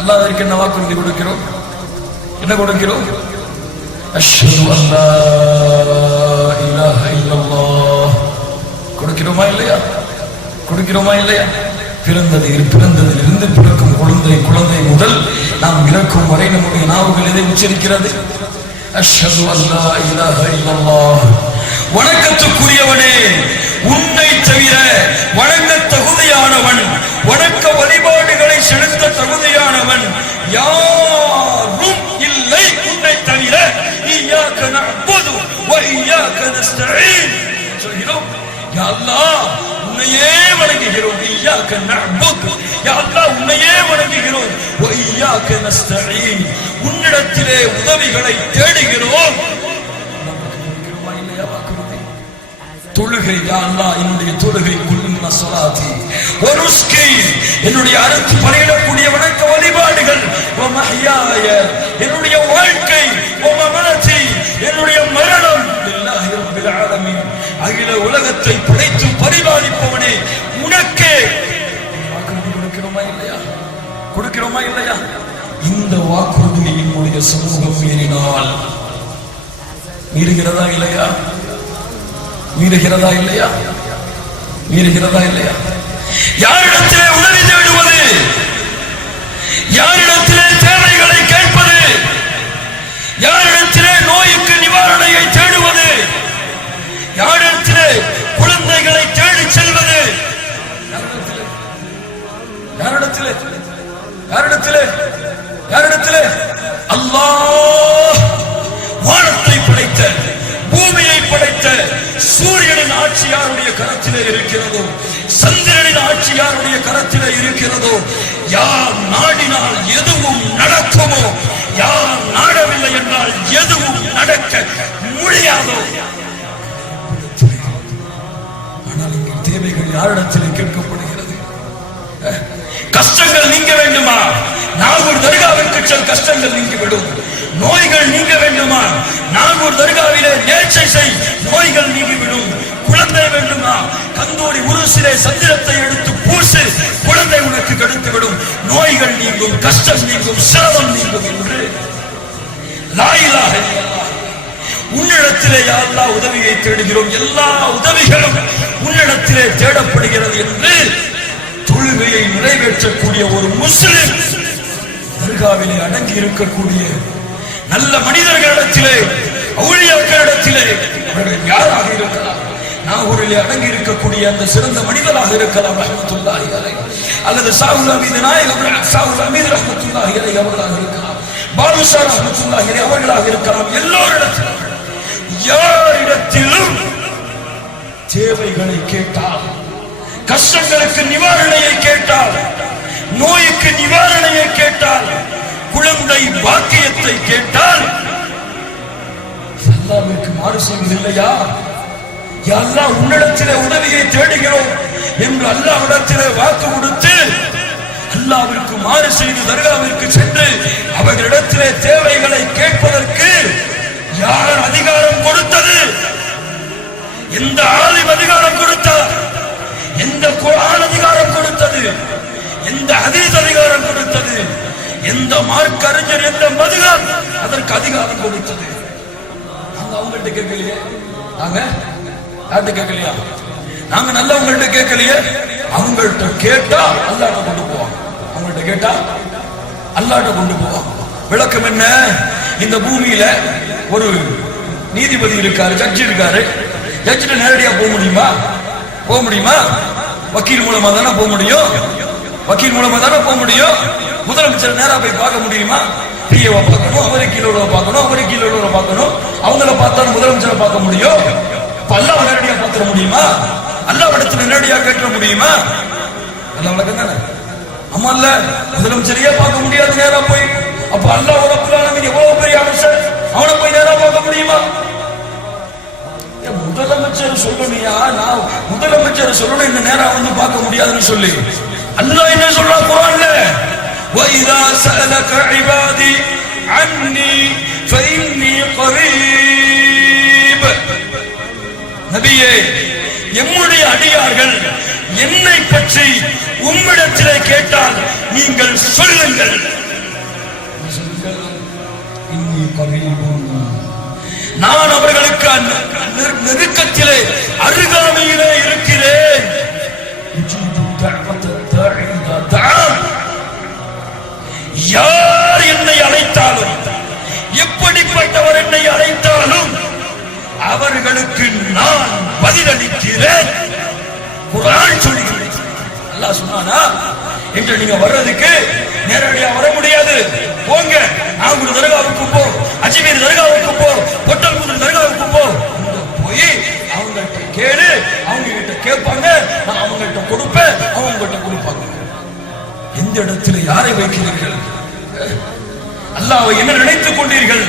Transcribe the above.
அல்லாஹ்விற்கு என்ன வாக்குறுதி கொடுக்கிறோம்? என்ன கொடுக்கிறோம்? அஷ்ஹது அல்லா இலாஹ இல்லல்லாஹ் கொடுக்கிறோமா இல்லையா? கொடுக்கிறோமா இல்லையா? பிறந்ததிலிருந்து பிறக்கும் குழந்தை முதல் நாம் இறக்கும் வரை நம்முடைய நாவுகள் எதை உச்சரிக்கிறது? அஷ்ஹது அல்லா இலாஹ இல்லல்லாஹ். வணக்கத்துக்குரியவனே, உன்னை தவிர வணங்க தகுதியானவன், வணக்க வழிபாடுகளை செலுத்த தகுதியானவன் யாரும் இல்லை உன்னை தவிர. இய்யாக நஅ்புது வ இய்யாக நஸ்தஈன் சொல்கிறோம். யா அல்லாஹ், உன்னையே வணங்குகிறோம். இய்யாக நஅ்புது, யா அல்லாஹ் உன்னையே வணங்குகிறோம். வ இய்யாக நஸ்தஈன், உன்னிடத்திலே உதவிகளை தேடுகிறோம். தொழுகை, யா அல்லாஹ் என்னுடைய தொழுகை குல்லுன்னா ஸலாத்தி வ ருஸ்கி, என்னுடைய அறுத்து பலியிடக்கூடிய வணக்க வழிபாடுகள், வ மஹ்யாய என்னுடைய வாழ்க்கை, வ மமாத்தி என்னுடைய மரணம், லில்லாஹி ரப்பில் ஆலமீன் அகில உலகத்தை படைத்து பரிபாலிப்பவனே உனக்கே. வாக்குறுதி கொடுக்கிறோமா இல்லையா? கொடுக்கிறோமா இல்லையா? இந்த வாக்குறுதியை என்னுடைய சமூகம் மீறினால் மீறுகிறதா இல்லையா? மீறுகிறதா இல்லையா? மீறுகிறதா இல்லையா? யாரிடத்திலே உதவி தேடுவது? யாரிடத்திலே தேவைகளை கேட்பது? யாரிடத்திலே நோய்க்கு நிவாரணையை தேடுவது? யாரிடத்திலே குழந்தைகளை தேடி செல்வது? யாரிடத்திலே? யாரிடத்திலே? யாரிடத்திலே? அல்லாஹ் வானத்தை படைத்த பூமியை படைத்த சூரியனின் ஆட்சி யாருடைய கரத்திலே இருக்கிறதோ, சந்திரனின் ஆட்சி யாருடைய கரத்திலே இருக்கிறதோ, யார் நாடினால் எதுவும் நடக்குமோ, யார் நாடவில்லை என்றால் எதுவும் நடக்க முடியாதோ. ஆனால் இங்கே தேவைகள் யாரிடத்திலே கேட்கப்படுகிறது? கஷ்டங்கள் நீங்க வேண்டுமா? நாகூர் தர்காவிற்கு செல், கஷ்டங்கள் நீங்கிவிடும். நோய்கள் நீங்க வேண்டுமா? நாகூர் தர்காவிலே நேர்ச்சை செய், நோய்கள் நீங்கிவிடும். குழந்தை வேண்டுமா? கந்தூரி உருசிலே சந்திரத்தை எடுத்து பூசு, குழந்தை உனக்கு கிடைத்து விடும். நோய்கள் நீங்கும், கஷ்டம் நீங்கும், சிரமம் நீங்கும் என்று லா இலாஹ இல்லல்லாஹ். உன்னிடத்திலே யா அல்லாஹ் உதவியை தேடுகிறோம். எல்லா உதவிகளும் உன்னிடத்திலே தேடப்படுகிறது என்று தொழுகையை நிறைவேற்றக்கூடிய ஒரு முஸ்லிம் தர்காவிலே அடங்கி இருக்கக்கூடிய நல்ல மனிதர்களிடத்திலே, அவுலியாக்களிடத்திலே, அவர்கள் யாராக இருக்கலாம், நாகூரிலே அடங்கி இருக்கக்கூடிய அந்த சிறந்த மனிதராக இருக்கலாம் ரஹ்மத்துல்லாஹி அலைஹி, அல்லது சாவுல் அமீது நாயகம் சாவுல் அமீது ரஹ்மத்துல்லாஹி அலைஹி அவர்களாக இருக்கலாம், பாலுஷா ரஹ்மத்துல்லாஹி அலைஹி அவர்களாக இருக்கலாம். எல்லோரிடத்திலும் யாரிடத்திலும் தேவைகளை கேட்டால், கஷ்டங்களுக்கு நிவாரணையை கேட்டால், நோய்க்கு நிவாரணையை கேட்டால், குழந்தை பாக்கியத்தை கேட்டால் அல்லாஹ்விற்கு மாறு செய்வதில்லையா? யா அல்லாஹ் உன்னிடத்திலே உதவியை தேடுகிறோம் என்று அல்லாஹ்விடத்திலே வாக்கு கொடுத்து அல்லாஹ்விற்கு மாறு செய்து தர்காவிற்கு சென்று அவர்களிடத்திலே தேவைகளை கேட்பதற்கு யார் அதிகாரம் கொடுத்தது? எந்த ஆலிம் அதிகாரம் கொடுத்தார்? எந்த குர்ஆன் அதிகாரம் கொடுத்தது? எந்த ஹதீஸ் அதிகாரம் கொடுத்தது? எந்த மார்க்க அறிஞர், எந்த மதுஹப் அதற்கு அதிகாரம் கொடுத்தது? நாங்க அவங்கள்ட்ட கேட்கலையே. நாங்க யார்கிட்ட கேட்கலையா? நாங்க நல்லவங்கள்ட்ட கேட்கலையே. அவங்கள்ட்ட கேட்டா அல்லாஹ்ட்ட கொண்டு போவாங்க. அவங்கள்ட்ட கேட்டா அல்லாஹ்ட்ட கொண்டு போவாங்க. விளக்கம் என்ன? இந்த பூமியில ஒரு நீதிபதி இருக்காரு, ஜட்ஜி இருக்காரு. ஜட்ஜிட்ட நேரடியா போக முடியுமா? போக முடியுமா? வக்கீல் மூலமா தானே போக முடியும். வக்கீல் மூலமா தானே போக முடியும். முதலமைச்சர் நேரா போய் பார்க்க முடியுமா? பிஏவை பார்க்கணும், அவருக்கு கீழே பார்க்கணும், அவருக்கு கீழே பார்க்கணும். அவங்கள பார்த்தா முதலமைச்சரை பார்க்க முடியும். அல்லாஹ் நேரடியா பார்த்துட முடியுமா? அல்லாஹ் இடத்துல நேரடியா கேட்க முடியுமா? அல்லாஹ் வழக்கம் தானே. ஆமா இல்ல, முதலமைச்சரையே பார்க்க முடியாது நேரா போய். அப்ப அல்லாஹ் ரப்பல் ஆலமீன் எவ்வளவு பெரிய அரசர், அவனை போய் நேரா பார்க்க முடியுமா? முதலமைச்சர் சொல்லணுயா, நான் முதலமைச்சர் சொல்லணும் இந்த நேரம் வந்து பார்க்க முடியாதுன்னு சொல்லி அல்லாஹ் என்ன சொல்றா குர்ஆன்ல? وَإِذَا سَأَلَكَ عِبَادِي عَنِّي فَإِنِّي قَرِيبٌ. நபியே, எம்முடைய அடியார்கள் என்னை பற்றி உம்மிடத்திலே கேட்டால் நீங்கள் சொல்லுங்கள், நான் அவர்களுக்கு நெருக்கத்திலே அருகாமையிலே இருக்கிறேன். யார் என்னை அழைத்தாலும், எப்படிப்பட்டவர் என்னை அழைத்தாலும் அவர்களுக்கு நான் பதிலளிக்கிறேன். குர்ஆன் சொல்லுகிறது. அல்லாஹ் சொன்னானா, என்று நீங்க வர்றதுக்கு நேரடியா வர முடியாது, போங்க நாகூர் தர்காவுக்கு போ, அஜ்மீர் தர்காவுக்கு போ, பொட்டல்குதிர் தர்காவுக்கு போ, போய் அவங்கள்ட்ட கேளு, அவங்க கிட்ட கேட்பாங்க, நான் அவங்கள்ட்ட கொடுப்பேன், அவங்கள்ட்ட கொடுப்பாங்க. எந்த இடத்துல யாரை வைக்கிறீர்கள்? அல்லாஹ்வை என்ன நினைத்துக் கொண்டீர்கள்?